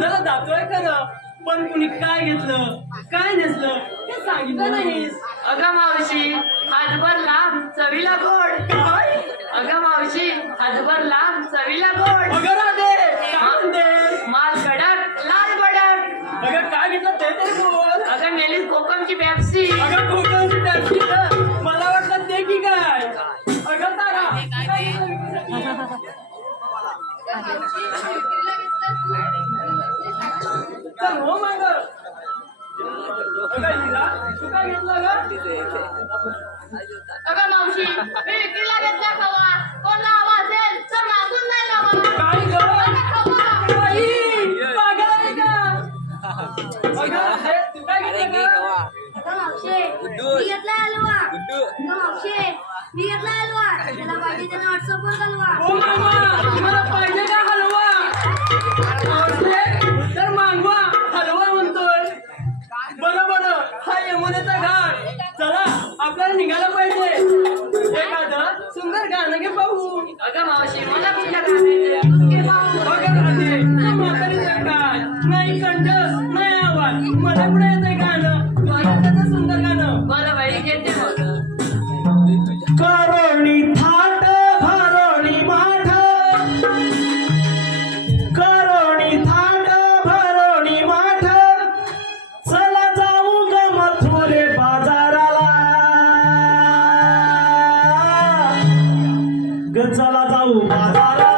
बाजारात जातोय खरं पण कुणी काय घेतलं काय नेसलं हे सांगितलं नाहीस. अगं मावशी हातभर लांब चवीला गोड. अगं मावशी हातभर लांब चवीला गोड. ग जाऊ बाजाराला